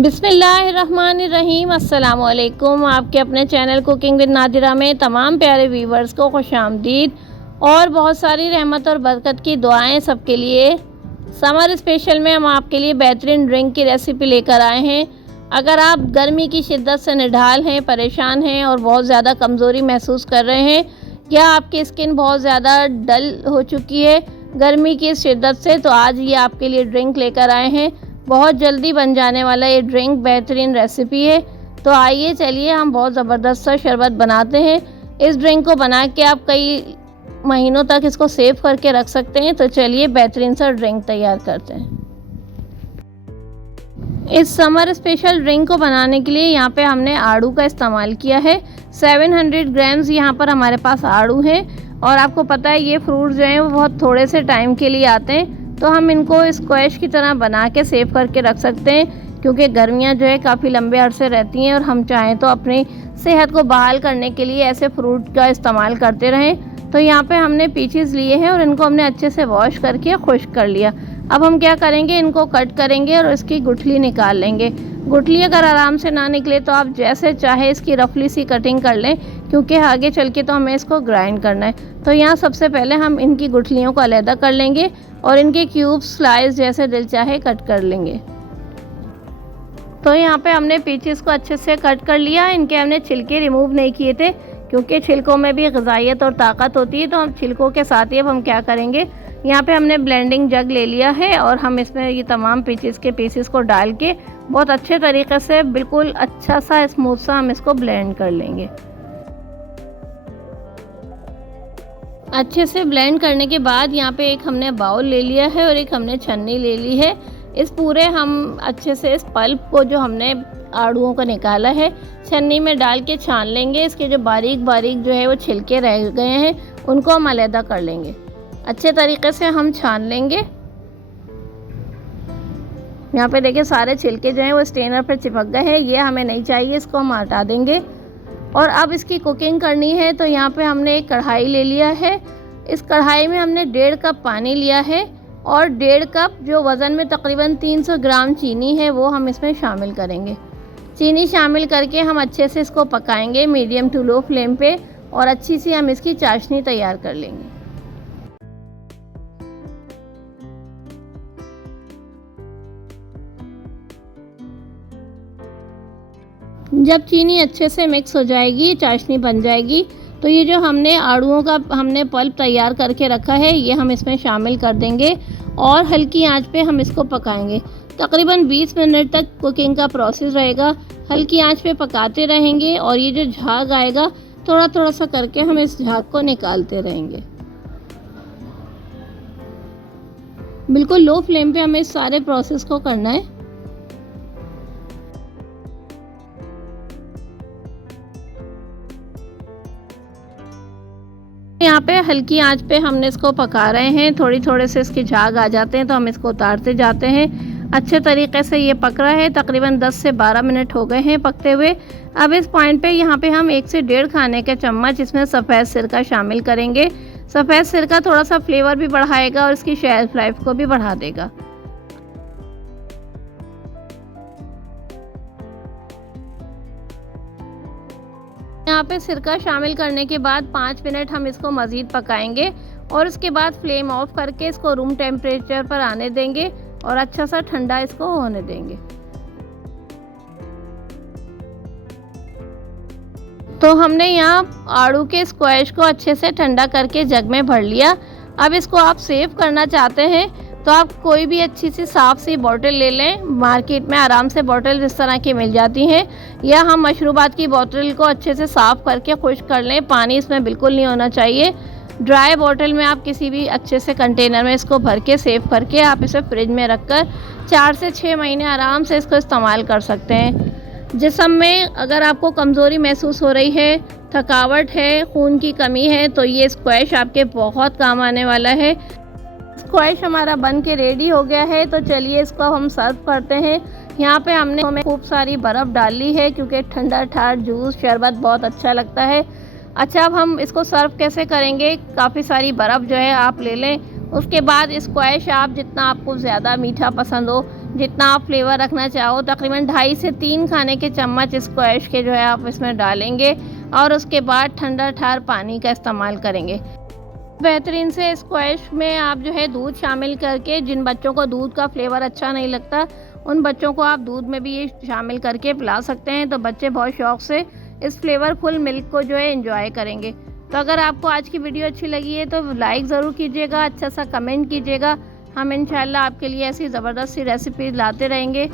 बिस्मिल्लाहिर्रहमानिर्रहीम। अस्सलाम वालेकुम। आपके अपने चैनल कुकिंग विद नादिरा में तमाम प्यारे व्यूवर्स को खुशामदीद और बहुत सारी रहमत और बरकत की दुआएं सबके लिए। समर स्पेशल में हम आपके लिए बेहतरीन ड्रिंक की रेसिपी लेकर आए हैं। अगर आप गर्मी की शिद्दत से निढाल हैं, परेशान हैं और बहुत ज़्यादा कमज़ोरी महसूस कर रहे हैं या आपकी स्किन बहुत ज़्यादा डल हो चुकी है गर्मी की शिद्दत से, तो आज ये आपके लिए ड्रिंक लेकर आए हैं। बहुत जल्दी बन जाने वाला ये ड्रिंक बेहतरीन रेसिपी है। तो आइए चलिए हम बहुत ज़बरदस्त सा शरबत बनाते हैं। इस ड्रिंक को बना के आप कई महीनों तक इसको सेव करके रख सकते हैं। तो चलिए बेहतरीन सा ड्रिंक तैयार करते हैं। इस समर स्पेशल ड्रिंक को बनाने के लिए यहाँ पे हमने आड़ू का इस्तेमाल किया है। 700 ग्राम्स यहाँ पर हमारे पास आड़ू है। और आपको पता है ये फ्रूट जो हैं वो बहुत थोड़े से टाइम के लिए आते हैं, तो हम इनको स्क्वैश की तरह बना के सेव करके रख सकते हैं, क्योंकि गर्मियाँ जो है काफ़ी लंबे अरसे रहती हैं और हम चाहें तो अपनी सेहत को बहाल करने के लिए ऐसे फ्रूट का इस्तेमाल करते रहें। तो यहाँ पे हमने पीचेस लिए हैं और इनको हमने अच्छे से वॉश करके खुश्क कर लिया। अब हम क्या करेंगे, इनको कट करेंगे और इसकी गुठली निकाल लेंगे। गुठली अगर आराम से ना निकले तो आप जैसे चाहे इसकी रफली सी कटिंग कर लें, क्योंकि आगे चल के तो हमें इसको ग्राइंड करना है। तो यहाँ सबसे पहले हम इनकी गुठलियों को अलग कर लेंगे और इनके क्यूब स्लाइस जैसे दिल चाहे कट कर लेंगे। तो यहाँ पे हमने पीचेस को अच्छे से कट कर लिया। इनके हमने छिलके रिमूव नहीं किए थे, क्योंकि छिलकों में भी ग़िज़ाइयत और ताकत होती है। तो हम छिलकों के साथ ही अब हम क्या करेंगे, यहाँ पे हमने ब्लेंडिंग जग ले लिया है और हम इसमें ये तमाम पीचेस के पीसेस को डाल के बहुत अच्छे तरीके से बिल्कुल अच्छा सा स्मूथ सा हम इसको ब्लेंड कर लेंगे। अच्छे से ब्लेंड करने के बाद यहाँ पे एक हमने बाउल ले लिया है और एक हमने छन्नी ले ली है। इस पूरे हम अच्छे से इस पल्प को जो हमने आड़ूओं को निकाला है छन्नी में डाल के छान लेंगे। इसके जो बारीक बारीक जो है वो छिलके रह गए हैं उनको हम अलहदा कर लेंगे। अच्छे तरीके से हम छान लेंगे। यहाँ पे देखिए सारे छिलके जो हैं वो स्ट्रेनर पर चिपक गए हैं, ये हमें नहीं चाहिए, इसको हम हटा देंगे। और अब इसकी कुकिंग करनी है। तो यहाँ पे हमने एक कढ़ाई ले लिया है। इस कढ़ाई में हमने 1.5 कप पानी लिया है और 1.5 कप जो वज़न में तकरीबन 300 ग्राम चीनी है वो हम इसमें शामिल करेंगे। चीनी शामिल करके हम अच्छे से इसको पकाएंगे मीडियम टू लो फ्लेम पे और अच्छी सी हम इसकी चाशनी तैयार कर लेंगे। जब चीनी अच्छे से मिक्स हो जाएगी, चाशनी बन जाएगी, तो ये जो हमने आड़ूओं का हमने पल्प तैयार करके रखा है ये हम इसमें शामिल कर देंगे और हल्की आंच पे हम इसको पकाएंगे। तकरीबन 20 मिनट तक कुकिंग का प्रोसेस रहेगा। हल्की आंच पे पकाते रहेंगे और ये जो झाग आएगा थोड़ा थोड़ा सा करके हम इस झाग को निकालते रहेंगे। बिल्कुल लो फ्लेम पे हमें इस सारे प्रोसेस को करना है। यहाँ पे हल्की आंच पे हमने इसको पका रहे हैं। थोड़े से इसके झाग आ जाते हैं तो हम इसको उतारते जाते हैं। अच्छे तरीके से ये पक रहा है। तकरीबन 10 से 12 मिनट हो गए हैं पकते हुए। अब इस पॉइंट पे यहाँ पे हम 1 से 1.5 खाने के चम्मच इसमें सफ़ेद सिरका शामिल करेंगे। सफ़ेद सिरका थोड़ा सा फ्लेवर भी बढ़ाएगा और इसकी शेल्फ लाइफ को भी बढ़ा देगा। यहाँ पे सिरका शामिल करने के बाद 5 मिनट हम इसको मज़ीद पकाएंगे और उसके बाद फ्लेम ऑफ करके इसको रूम टेम्परेचर पर आने देंगे और अच्छा सा ठंडा इसको होने देंगे। तो हमने यहाँ आड़ू के स्क्वैश को अच्छे से ठंडा करके जग में भर लिया। अब इसको आप सेव करना चाहते हैं तो आप कोई भी अच्छी सी साफ़ सी बोतल ले लें। मार्केट में आराम से बोतल इस तरह की मिल जाती हैं, या हम मशरूबात की बोतल को अच्छे से साफ़ करके खुश्क कर लें। पानी इसमें बिल्कुल नहीं होना चाहिए। ड्राई बोतल में आप किसी भी अच्छे से कंटेनर में इसको भर के सेव करके आप इसे फ्रिज में रख कर 4 से 6 महीने आराम से इसको इस्तेमाल कर सकते हैं। जिस्म में अगर आपको कमज़ोरी महसूस हो रही है, थकावट है, खून की कमी है, तो ये स्क्वैश आपके बहुत काम आने वाला है। स्क्वैश हमारा बन के रेडी हो गया है। तो चलिए इसको हम सर्व करते हैं। यहाँ पे हमने खूब सारी बर्फ़ डाल ली है, क्योंकि ठंडा ठार जूस शरबत बहुत अच्छा लगता है। अच्छा, अब हम इसको सर्व कैसे करेंगे, काफ़ी सारी बर्फ़ जो है आप ले लें। उसके बाद स्क्वैश आप जितना आपको ज़्यादा मीठा पसंद हो जितना आप फ्लेवर रखना चाहो। तकरीबन 2.5 से 3 खाने के चम्मच स्क्वैश के जो है आप इसमें डालेंगे और उसके बाद ठंडा ठार पानी का इस्तेमाल करेंगे। बेहतरीन से स्क्वैश में आप जो है दूध शामिल करके, जिन बच्चों को दूध का फ्लेवर अच्छा नहीं लगता उन बच्चों को आप दूध में भी ये शामिल करके पिला सकते हैं, तो बच्चे बहुत शौक़ से इस फ्लेवरफुल मिल्क को जो है एंजॉय करेंगे। तो अगर आपको आज की वीडियो अच्छी लगी है तो लाइक ज़रूर कीजिएगा, अच्छा सा कमेंट कीजिएगा। हम इंशाल्लाह आपके लिए ऐसी ज़बरदस्त सी रेसिपी लाते रहेंगे।